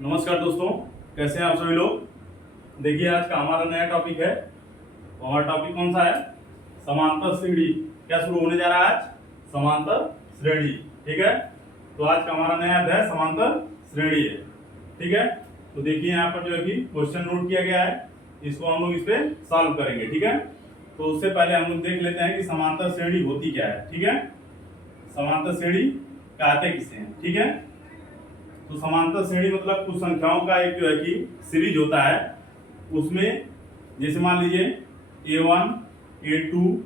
नमस्कार दोस्तों, कैसे हैं आप सभी लोग। देखिए आज का हमारा नया टॉपिक है। तो हमारा टॉपिक कौन सा है? समांतर श्रेणी। क्या शुरू होने जा रहा है आज? समांतर श्रेणी। ठीक है, तो आज का हमारा नया अध्याय समांतर श्रेणी है। ठीक है, तो देखिए यहाँ पर जो है कि क्वेश्चन नोट किया गया है, इसको हम लोग इस पे सॉल्व करेंगे। ठीक है, तो उससे पहले हम लोग देख लेते हैं कि समांतर श्रेणी होती क्या है। ठीक है, समांतर श्रेणी कहते किसे हैं। ठीक है, तो समांतर श्रेणी मतलब कुछ संख्याओं का एक जो है कि सीरीज होता है। उसमें जैसे मान लीजिए A1, A2,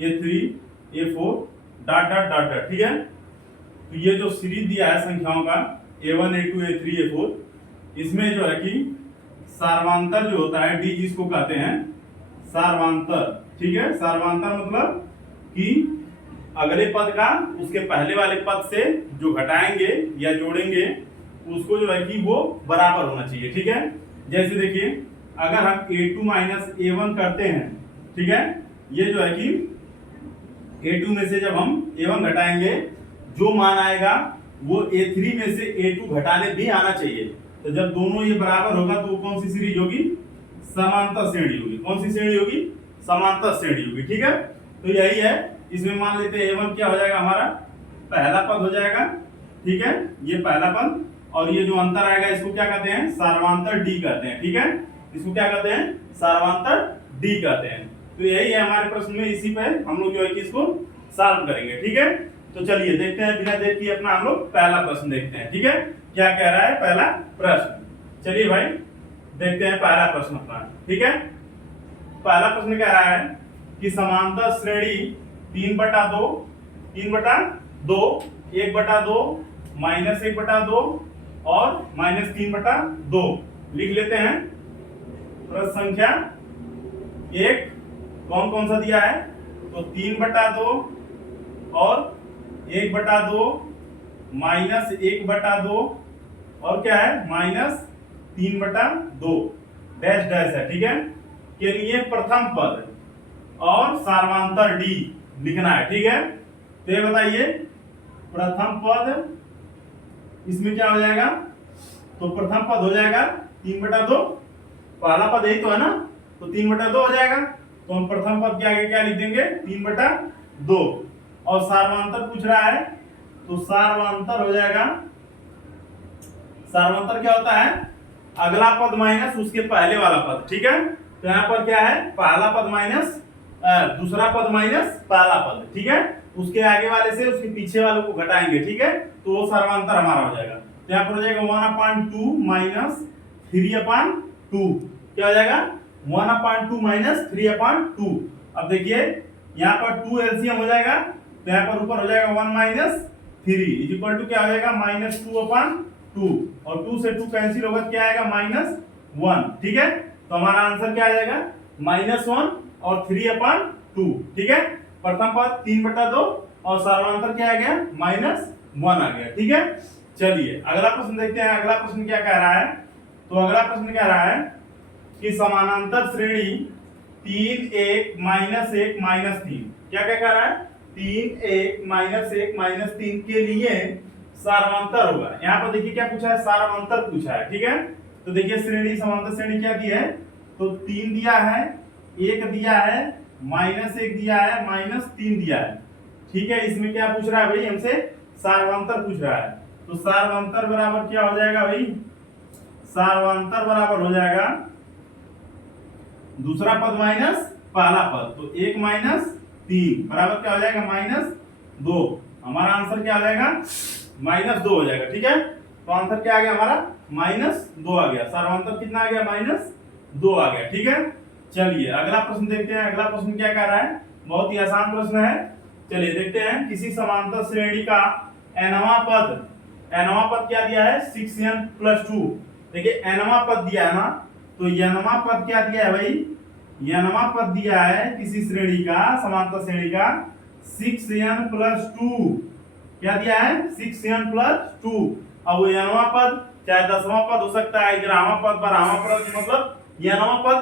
A3, A4 dot dot dot dot. ठीक है, तो ये जो सीरीज दिया है संख्याओं का A1, A2, A3, A4, इसमें जो है कि सार्वंतर जो होता है D जिसको कहते हैं सार्वंतर। ठीक है, सार्वंतर मतलब कि अगले पद का उसके पहले वाले पद से जो घटाएंगे या जोड़ेंगे उसको जो है कि वो बराबर होना चाहिए। ठीक है, जैसे देखिए अगर हम A2 माइनस A1 करते हैं, ठीक है, ये जो है कि A2 में से जब हम A1 घटाएंगे जो मान आएगा वो A3 में से A2 घटाने भी आना चाहिए। तो जब दोनों ये बराबर होगा तो कौन सी सीरीज होगी? समांतर श्रेणी होगी। कौन सी श्रेणी होगी? समांतर श्रेणी होगी। ठीक है, तो यही है। इसमें मान लेते हैं A1 क्या हो जाएगा? हमारा पहला पद हो जाएगा। ठीक है, ये पहला पद, और ये जो अंतर आएगा इसको क्या कहते हैं? सार्वंतर D कहते हैं। ठीक है, इसको क्या कहते हैं? सार्वंतर D कहते हैं। तो यही है हमारे प्रश्न में, इसी पे हम लोग जो है कि इसको सॉल्व करेंगे। ठीक है, तो चलिए देखते हैं बिना देर किए अपना हम लोग पहला प्रश्न देखते हैं। ठीक है, क्या कह रहा है पहला प्रश्न? चलिए भाई देखते हैं पहला प्रश्न अपना। ठीक है, पहला प्रश्न कह रहा है कि समांतर श्रेणी 3/2, 3/2, 1/2, -1/2 और -3/2 लिख लेते हैं। प्रश्न संख्या 1 कौन कौन सा दिया है? तो 3/2 और 1/2, -1/2 और क्या है? -3/2 डैश डैश है। ठीक है, के लिए प्रथम पद और सार्वंतर D लिखना है। ठीक है, तो ये बताइए प्रथम पद इसमें क्या हो जाएगा? तो प्रथम पद हो जाएगा 3/2, पहला पद यही तो है ना, तो 3/2 हो जाएगा। तो हम प्रथम पद के आगे क्या लिख देंगे? 3/2। और सार्वंतर पूछ रहा है, तो सार्वंतर हो जाएगा, सार्वंतर क्या होता है? अगला पद माइनस उसके पहले वाला पद। ठीक है, तो यहाँ पर क्या है? पहला पद माइनस दूसरा पद माइनस पहला पद। ठीक है, उसके आगे वाले से उसके पीछे वाले को घटाएंगे। ठीक है, तो वो सार्वंतर हमारा हो जाएगा। तो यहाँ पर हो जाएगा 1/2 माइनस 3/2। क्या हो जाएगा? 1/2 माइनस 3/2। अब देखिए यहाँ पर 2 एलसीएम हो जाएगा, तो यहाँ पर ऊपर हो जाएगा 1 माइनस 3 इज इक्वल टू क्या हो जाएगा? -2/2। और 2 से 2 कैंसिल होगा, क्या आएगा? -1। ठीक है, तो हमारा आंसर क्या आ जाएगा? -1 और 3/2। ठीक है, प्रथम पद 3/2 और सार्वंतर क्या आ गया? -1 आ गया। ठीक है, चलिए अगला प्रश्न देखते हैं। अगला प्रश्न क्या कह रहा है? तो अगला प्रश्न कह रहा है कि समानांतर श्रेणी 3 1 -1 -3 क्या क्या कह रहा है? 3 1 -1 -3 के लिए सार्वंतर होगा। यहाँ पर देखिए क्या पूछा है? सार्वंतर पूछा है। ठीक है, तो देखिए श्रेणी समांतर श्रेणी क्या दी है? तो 3 दिया है, 1 दिया है, -1 दिया है, -3 दिया है। ठीक है, इसमें क्या पूछ रहा है भाई? हमसे सार्वंतर पूछ रहा है। तो सार्वंतर बराबर क्या हो जाएगा भाई? सार्वंतर बराबर हो जाएगा दूसरा पद माइनस पहला पद, तो 1 -3 बराबर क्या हो जाएगा? -2। हमारा आंसर क्या आ जाएगा? -2 हो जाएगा। ठीक है, तो आंसर क्या आ गया हमारा? -2 आ गया। सार्वंतर कितना आ गया? -2 आ गया। ठीक है, चलिए अगला प्रश्न देखते हैं। अगला प्रश्न क्या कह रहा है? बहुत ही आसान प्रश्न है। चलिए देखते हैं। किसी समांतर श्रेणी का nवां पद क्या दिया है? 6n + 2। देखिए nवां पद दिया है ना, तो nवां पद क्या दिया है भाई? nवां पद दिया है किसी श्रेणी का, समांतर श्रेणी का 6n + 2। क्या दिया है? 6n + 2। अब वो nवां पद चाहे 10वां पद हो सकता है, 11वां पद, 12वां पद, मतलब nवां पद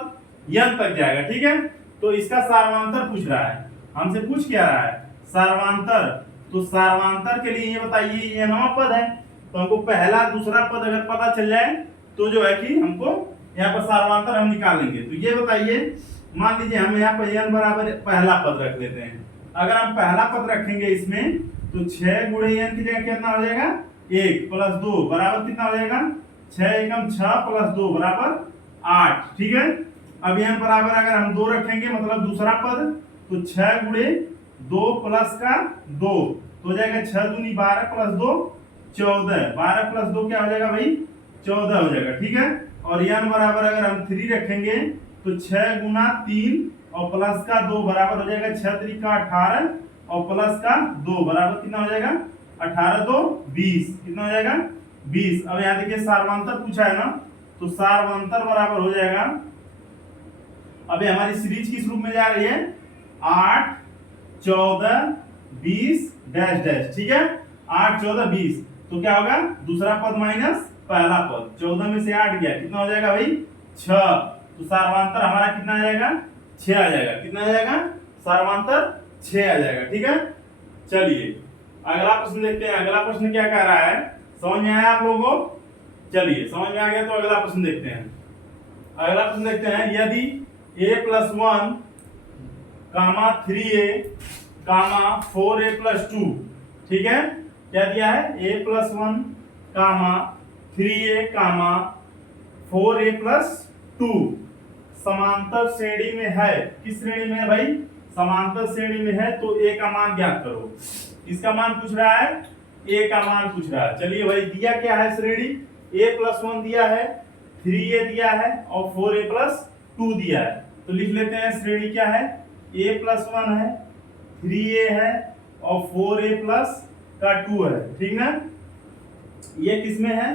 n तक जाएगा। ठीक है, तो इसका सार्वंतर पूछ रहा है हमसे। पूछ क्या रहा है? सार्वंतर। तो सार्वंतर के लिए ये बताइए, ये nवां पद है, तो हमको पहला दूसरा पद अगर पता चल जाए तो जो है कि हमको यहाँ पर सार्वधातुक हम निकाल लेंगे। तो ये बताइए, मान लीजिए हम यहाँ पर n बराबर पहला पद रख लेते हैं। अगर हम पहला पद रखेंगे इसमें तो 6 गुणे n की जगह कितना हो जाएगा 1 प्लस 2 बराबर कितना हो जाएगा 6 एकम 6 प्लस 2 बराबर 8। ठीक है, अब n बराबर अगर हम 2 रखेंगे मतलब दूसरा पद, तो 6 गुणे 2 प्लस का 2 तो हो जाएगा 6 दूनी 12 प्लस 2 14, 12 प्लस 2 क्या हो जाएगा भाई 14 हो जाएगा। ठीक है, और n बराबर अगर हम 3 रखेंगे तो 6 गुना 3 और प्लस का 2 बराबर हो जाएगा 6 3 18 और प्लस का 2 बराबर कितना हो जाएगा 18 2 20, कितना हो जाएगा 20। अब यहाँ देखिए सार्वधातुक पूछा है ना, तो सार्वधातुक बराबर हो जाएगा, अभी हमारी सीरीज किस रूप में जा रही है 8 14 20 डैश डैश। ठीक है, 8 14 20 तो क्या होगा दूसरा पद माइनस पहला पद, 14 में से 8 गया कितना हो जाएगा भाई 6, तो सार्वधातुक हमारा कितना आ जाएगा 6 आ जाएगा। कितना आ जाएगा सार्वधातुक 6 आ जाएगा। ठीक है, चलिए अगला प्रश्न देखते हैं। अगला प्रश्न क्या कह रहा है, समझ में आया आप लोगों को? चलिए समझ में आ गया तो अगला प्रश्न देखते हैं। अगला प्रश्न देखते हैं, यदि a+1 कामा 3a कामा 4a + 2, ठीक है, क्या दिया है a+1 कामा 3a कामा 4a + 2 समांतर श्रेणी में है। किस श्रेणी में है भाई समांतर श्रेणी में है, तो a का मान ज्ञात करो। इसका मान पूछ रहा है, a का मान पूछ रहा है। चलिए भाई दिया क्या है श्रेणी, a+1 दिया है, 3a दिया है और 4a + 2 दिया है। तो लिख लेते हैं श्रेणी क्या है a+1 है, 3a है और 4a + 2 है। ठीक ना, ये किसमें है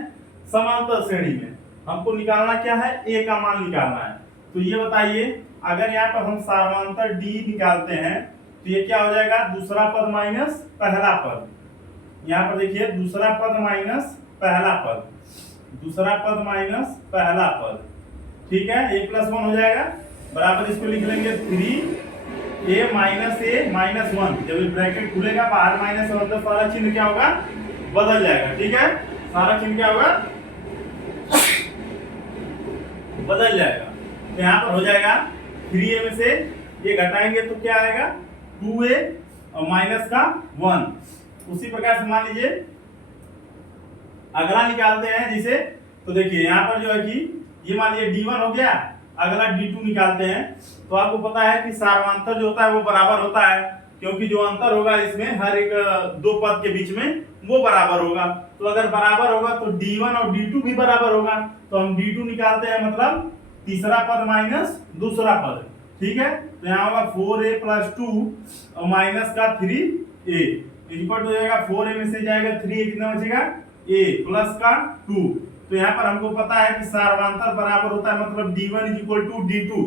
समांतर श्रेणी में। हमको निकालना क्या है a का मान निकालना है। तो ये बताइए, अगर यहाँ पर हम सार्वधातुक d निकालते हैं तो ये क्या हो जाएगा दूसरा पद माइनस पहला पद। यहाँ पर देखिए दूसरा पद माइनस पहला पद, दूसरा पद माइनस पहला पद। ठीक है, a+1 हो जाएगा बराबर, इसको लिख लेंगे 3a - a-1। जब ये ब्रैकेट खुलेगा बाहर माइनस और अंदर सारा चिन्ह क्या होगा बदल जाएगा। ठीक है, सारा चिन्ह क्या होगा बदल जाएगा। तो यहाँ पर हो जाएगा 3a में से ये घटाएंगे तो क्या आएगा 2a और माइनस का 1। उसी प्रकार से मान लीजिए अगला निकालते हैं जिसे, तो देखिए यहाँ पर जो है कि ये मान लीजिए d1 हो गया, अगला d2 निकालते हैं। तो आपको पता है कि सार्वधातुक जो होता है वो बराबर होता है, क्योंकि जो अंतर होगा इसमें हर एक दो पद के बीच में वो बराबर होगा। तो अगर बराबर होगा तो d1 और d2 भी बराबर होगा। तो हम d2 निकालते हैं मतलब तीसरा पद माइनस दूसरा पद। ठीक है, तो यहाँ होगा 4a + 2 और माइनस का 3a इक्वल हो जाएगा 4a में से जाएगा 3a कितना बचेगा a प्लस का 2। तो यहाँ पर हमको पता है कि सार्वधातुक बराबर होता है मतलब d1 = d2।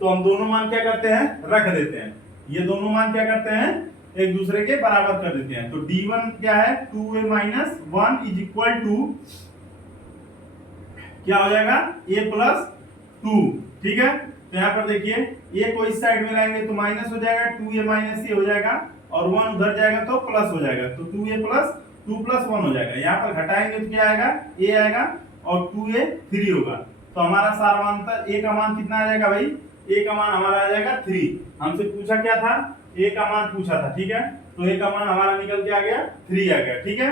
तो हम दोनों मान क्या करते हैं रख देते हैं, ये दोनों मान क्या करते हैं एक दूसरे के बराबर कर देते हैं। तो d1 क्या है 2a - 1 = क्या हो जाएगा a + 2। ठीक है, तो यहाँ पर देखिए a को इस साइड में लाएंगे तो माइनस हो जाएगा, 2a - a हो जाएगा और 1 उधर जाएगा तो प्लस हो जाएगा। तो 2a + 2 + 1 हो जाएगा। यहाँ पर घटाएंगे तो क्या आएगा a आएगा और 2a 3 होगा। तो हमारा सार्वधातुक a का मान कितना आ जाएगा भाई, a का मान हमारा आ जाएगा 3। हमसे पूछा क्या था a का मान पूछा था। ठीक है, तो a का मान हमारा निकल के आ गया 3 आ गया। ठीक है,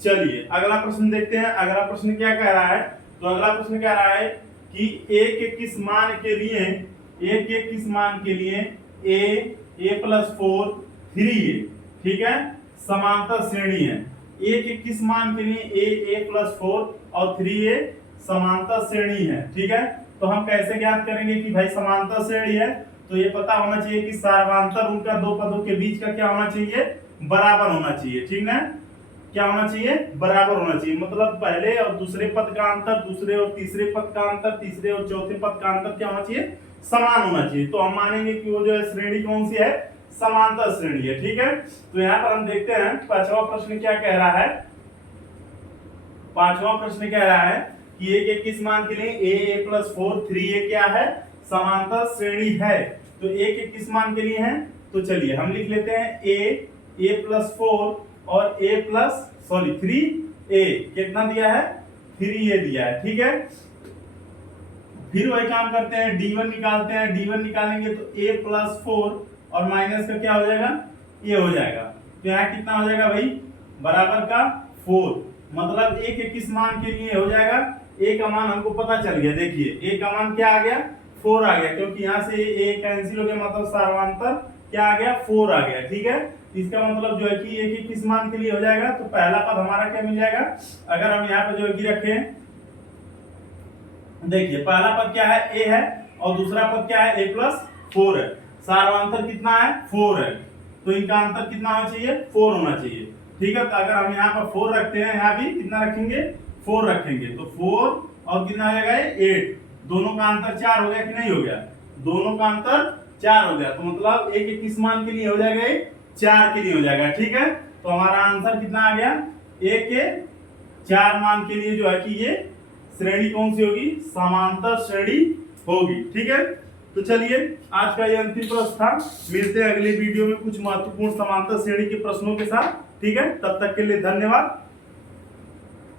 चलिए अगला प्रश्न देखते हैं। अगला प्रश्न क्या कह रहा है, तो अगला प्रश्न कह रहा है कि a के किस मान के लिए a+4 3a, ठीक है, समांतर श्रेणी है। a के किस मान के लिए a+4 और 3a समांतर श्रेणी है। ठीक है, तो हम कैसे ज्ञात करेंगे कि भाई समांतर श्रेणी है, तो ये पता होना चाहिए कि सार्वधातुक उनका दो पदों के बीच का क्या होना चाहिए बराबर होना चाहिए। ठीक ना, क्या होना चाहिए बराबर होना चाहिए, मतलब पहले और दूसरे पद का अंतर, दूसरे और तीसरे पद का अंतर, तीसरे और चौथे पद का अंतर क्या होना चाहिए समान होना चाहिए। तो हम मानेंगे कि वो जो है श्रेणी कौन सी है समांतर श्रेणी है। ठीक है, तो यहाँ पर हम देखते हैं पांचवा प्रश्न क्या कह रहा है। पांचवा प्रश्न कह रहा है कि a के किस मान के लिए a+4 3a क्या है समांतर श्रेणी है। तो a के किस मान के लिए है, तो चलिए हम लिख लेते हैं a+4 और 3a कितना दिया है 3a दिया है। ठीक है, फिर वही काम करते हैं, d1 निकालते हैं, d1 निकालेंगे तो a प्लस 4 और माइनस का क्या हो जाएगा, a हो जाएगा। तो यहाँ कितना हो जाएगा भाई, बराबर का 4, मतलब a के किस मान के लिए हो जाएगा, a का मान हमको पता चल गया। देखिए a का मान क्या आ गया, 4 आ गया, क्योंकि यहाँ से a कैंसिल हो गया, मतलब सर्वांतर क्या आ गया, 4 आ गया। ठीक है, इसका मतलब जो है कि a के किस मान के लिए हो जाएगा, तो पहला पद हमारा क्या मिल जाएगा, अगर हम यहाँ पे जो है कि रखें, देखिए पहला पद क्या है, a है, और दूसरा पद क्या है, a प्लस 4 है। सार्वंतर कितना है, 4 है, तो इनका अंतर कितना होना चाहिए, 4 होना चाहिए। ठीक है, तो अगर हम यहाँ पर 4 रखते हैं, यहाँ भी कितना रखेंगे, 4 रखेंगे, तो 4 और कितना हो जाएगा, 8, दोनों का अंतर 4 हो गया कि नहीं हो गया, दोनों का अंतर 4 हो गया, तो मतलब a के किस मान के लिए हो जाएगा, 4 के लिए हो जाएगा। ठीक है, तो हमारा आंसर कितना आ गया, a के 4 मान के लिए जो है कि ये श्रेणी कौन सी होगी, समांतर श्रेणी होगी। ठीक है, तो चलिए आज का ये अंतिम प्रश्न था, मिलते हैं अगले वीडियो में कुछ महत्वपूर्ण समांतर श्रेणी के प्रश्नों के साथ। ठीक है, तब तक के लिए धन्यवाद।